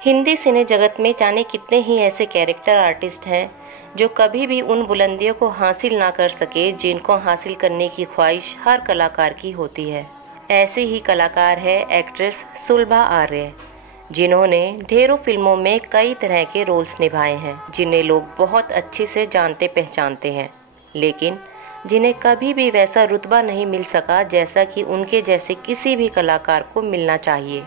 हिंदी सिने जगत में जाने कितने ही ऐसे कैरेक्टर आर्टिस्ट हैं जो कभी भी उन बुलंदियों को हासिल ना कर सके जिनको हासिल करने की ख्वाहिश हर कलाकार की होती है। ऐसे ही कलाकार है एक्ट्रेस सुलभा आर्य, जिन्होंने ढेरों फिल्मों में कई तरह के रोल्स निभाए हैं, जिन्हें लोग बहुत अच्छे से जानते पहचानते हैं, लेकिन जिन्हें कभी भी वैसा रुतबा नहीं मिल सका जैसा कि उनके जैसे किसी भी कलाकार को मिलना चाहिए।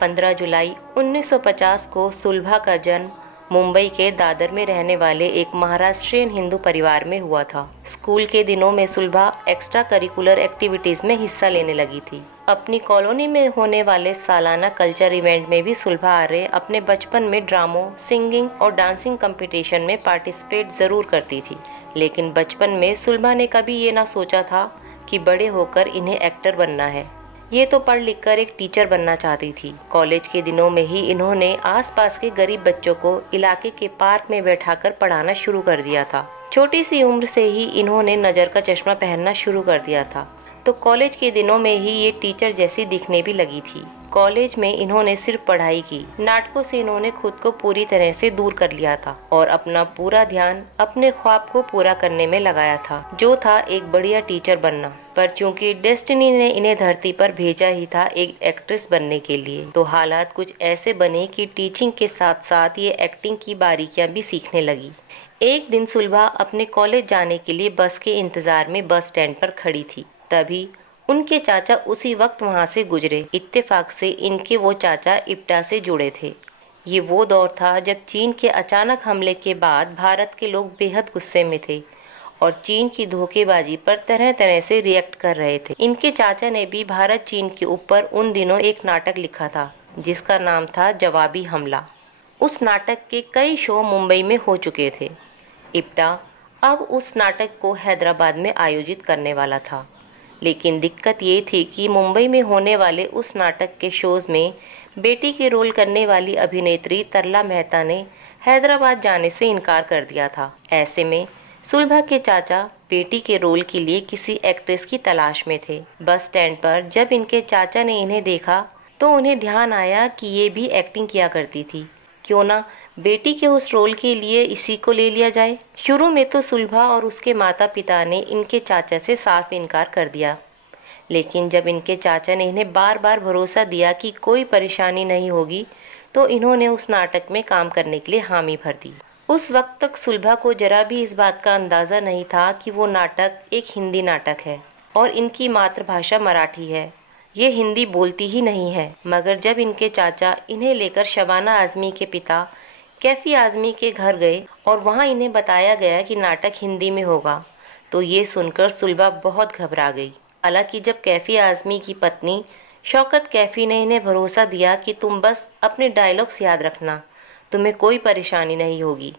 15 जुलाई 1950 को सुलभा का जन्म मुंबई के दादर में रहने वाले एक महाराष्ट्रियन हिंदू परिवार में हुआ था। स्कूल के दिनों में सुलभा एक्स्ट्रा करिकुलर एक्टिविटीज में हिस्सा लेने लगी थी। अपनी कॉलोनी में होने वाले सालाना कल्चर इवेंट में भी सुलभा आर्य अपने बचपन में ड्रामों, सिंगिंग और डांसिंग कंपटीशन में पार्टिसिपेट जरूर करती थी। लेकिन बचपन में सुलभा ने कभी ये ना सोचा था कि बड़े होकर इन्हें एक्टर बनना है। ये तो पढ़ लिख कर एक टीचर बनना चाहती थी। कॉलेज के दिनों में ही इन्होंने आसपास के गरीब बच्चों को इलाके के पार्क में बैठाकर पढ़ाना शुरू कर दिया था। छोटी सी उम्र से ही इन्होंने नज़र का चश्मा पहनना शुरू कर दिया था, तो कॉलेज के दिनों में ही ये टीचर जैसी दिखने भी लगी थी। कॉलेज में इन्होंने सिर्फ पढ़ाई की, नाटकों से इन्होंने खुद को पूरी तरह से दूर कर लिया था और अपना पूरा ध्यान अपने ख्वाब को पूरा करने में लगाया था, जो था एक बढ़िया टीचर बनना। पर चूंकि डेस्टिनी ने इन्हें धरती पर भेजा ही था एक एक्ट्रेस बनने के लिए, तो हालात कुछ ऐसे बने कि टीचिंग के साथ साथ ये एक्टिंग की बारीकियां भी सीखने लगी। एक दिन सुलभा अपने कॉलेज जाने के लिए बस के इंतजार में बस स्टैंड पर खड़ी थी। तभी उनके चाचा उसी वक्त वहां से गुजरे। इत्तेफाक से इनके वो चाचा इप्टा से जुड़े थे। ये वो दौर था जब चीन के अचानक हमले के बाद भारत के लोग बेहद गुस्से में थे और चीन की धोखेबाजी पर तरह तरह से रिएक्ट कर रहे थे। इनके चाचा ने भी भारत चीन के ऊपर उन दिनों एक नाटक लिखा था जिसका नाम था जवाबी हमला। उस नाटक के कई शो मुंबई में हो चुके थे। इप्टा अब उस नाटक को हैदराबाद में आयोजित करने वाला था, लेकिन दिक्कत ये थी कि मुंबई में होने वाले उस नाटक के शोज में बेटी के रोल करने वाली अभिनेत्री तरला मेहता ने हैदराबाद जाने से इनकार कर दिया था। ऐसे में सुलभा के चाचा बेटी के रोल के लिए किसी एक्ट्रेस की तलाश में थे। बस स्टैंड पर जब इनके चाचा ने इन्हें देखा तो उन्हें ध्यान आया कि ये भी एक्टिंग किया करती थी, क्यों ना बेटी के उस रोल के लिए इसी को ले लिया जाए। शुरू में तो सुलभा और उसके माता पिता ने इनके चाचा से साफ इनकार कर दिया, लेकिन जब इनके चाचा ने इन्हें बार बार भरोसा दिया कि कोई परेशानी नहीं होगी, तो इन्होंने उस नाटक में काम करने के लिए हामी भर दी। उस वक्त तक सुलभा को जरा भी इस बात का अंदाज़ा नहीं था कि वो नाटक एक हिंदी नाटक है और इनकी मातृभाषा मराठी है। ये हिंदी बोलती ही नहीं है। मगर जब इनके चाचा इन्हें लेकर शबाना आज़मी के पिता कैफ़ी आज़मी के घर गए और वहाँ इन्हें बताया गया कि नाटक हिंदी में होगा, तो ये सुनकर सुलभा बहुत घबरा गई। हालांकि जब कैफ़ी आज़मी की पत्नी शौकत कैफ़ी ने इन्हें भरोसा दिया कि तुम बस अपने डायलॉग्स याद रखना, तुम्हें कोई परेशानी नहीं होगी,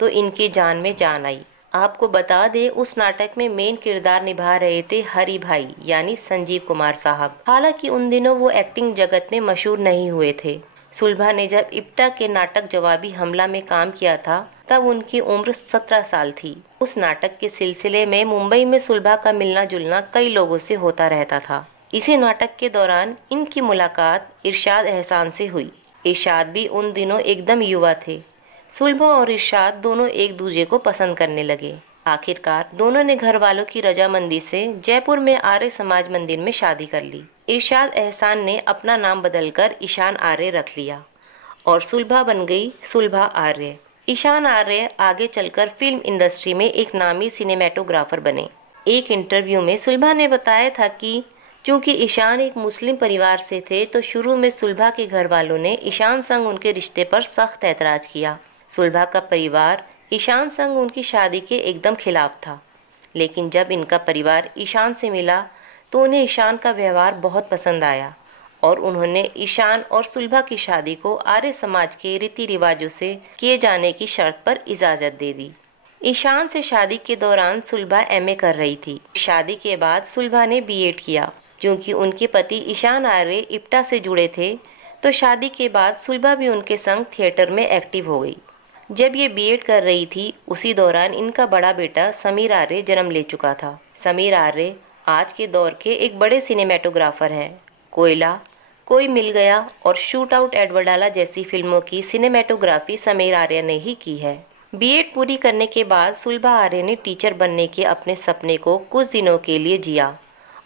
तो इनकी जान में जान आई। आपको बता दें, उस नाटक में मेन किरदार निभा रहे थे हरि भाई यानी संजीव कुमार साहब। हालांकि उन दिनों वो एक्टिंग जगत में मशहूर नहीं हुए थे। सुलभा ने जब इप्टा के नाटक जवाबी हमला में काम किया था तब उनकी उम्र 17 साल थी। उस नाटक के सिलसिले में मुंबई में सुलभा का मिलना जुलना कई लोगों से होता रहता था। इसी नाटक के दौरान इनकी मुलाकात इरशाद एहसान से हुई। इरशाद भी उन दिनों एकदम युवा थे। सुलभा और इरशाद दोनों एक दूसरे को पसंद करने लगे। आखिरकार दोनों ने घर वालों की रजामंदी से जयपुर में आर्य समाज मंदिर में शादी कर ली। इरशाद एहसान ने अपना नाम बदलकर ईशान आर्य रख लिया और सुलभा बन गई सुलभा आर्य। ईशान आर्य आगे चलकर फिल्म इंडस्ट्री में एक नामी सिनेमेटोग्राफर बने। एक इंटरव्यू में सुलभा ने बताया था कि चूंकि ईशान एक मुस्लिम परिवार से थे, तो शुरू में सुलभा के घर वालों ने ईशान संग उनके रिश्ते पर सख्त ऐतराज किया। सुलभा का परिवार ईशान संग उनकी शादी के एकदम खिलाफ था, लेकिन जब इनका परिवार ईशान से मिला तो उन्हें ईशान का व्यवहार बहुत पसंद आया और उन्होंने ईशान और सुलभा की शादी को आर्य समाज के रीति रिवाजों से किए जाने की शर्त पर इजाजत दे दी। ईशान से शादी के दौरान सुलभा एमए कर रही थी। शादी के बाद सुलभा ने बीएड किया। क्योंकि उनके पति ईशान आर्य इप्टा से जुड़े थे, तो शादी के बाद सुलभा भी उनके संग थिएटर में एक्टिव हो गई। जब ये बीएड कर रही थी, उसी दौरान इनका बड़ा बेटा समीर आर्य जन्म ले चुका था। समीर आर्य आज के दौर के एक बड़े सिनेमेटोग्राफर हैं। कोयला, कोई मिल गया और शूट आउट एडवरडाला जैसी फिल्मों की सिनेमेटोग्राफी समीर आर्य ने ही की है। बीएड पूरी करने के बाद सुलभा आर्य ने टीचर बनने के अपने सपने को कुछ दिनों के लिए जिया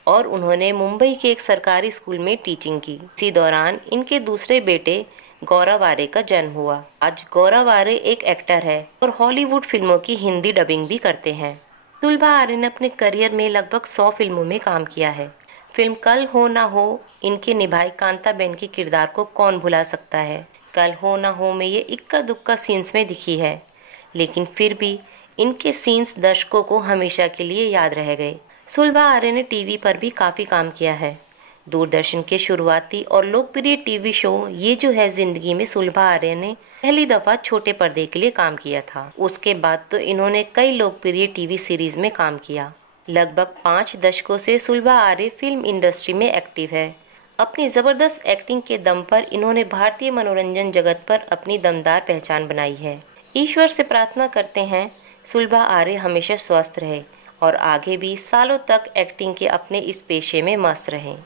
और उन्होंने मुंबई के एक सरकारी स्कूल में टीचिंग की। इसी दौरान इनके दूसरे बेटे गौरव आर्य का जन्म हुआ। आज गौरव आर्य एक एक्टर है और हॉलीवुड फिल्मों की हिंदी डबिंग भी करते हैं। सुलभा आर्य ने अपने करियर में लगभग 100 फिल्मों में काम किया है। फिल्म कल हो ना हो इनके निभाई कांताबेन के किरदार को कौन भुला सकता है। कल हो ना हो में ये इक्का दुक्का सीन्स में दिखी है, लेकिन फिर भी इनके सीन्स दर्शकों को हमेशा के लिए याद रह गए। सुलभा आर्य ने टीवी पर भी काफ़ी काम किया है। दूरदर्शन के शुरुआती और लोकप्रिय टीवी शो ये जो है जिंदगी में सुलभा आर्य ने पहली दफ़ा छोटे पर्दे के लिए काम किया था। उसके बाद तो इन्होंने कई लोकप्रिय टीवी सीरीज में काम किया। लगभग 5 दशकों से सुलभा आर्य फिल्म इंडस्ट्री में एक्टिव है। अपनी ज़बरदस्त एक्टिंग के दम पर इन्होंने भारतीय मनोरंजन जगत पर अपनी दमदार पहचान बनाई है। ईश्वर से प्रार्थना करते हैं सुलभा आर्य हमेशा स्वस्थ रहे और आगे भी सालों तक एक्टिंग के अपने इस पेशे में मस्त रहें।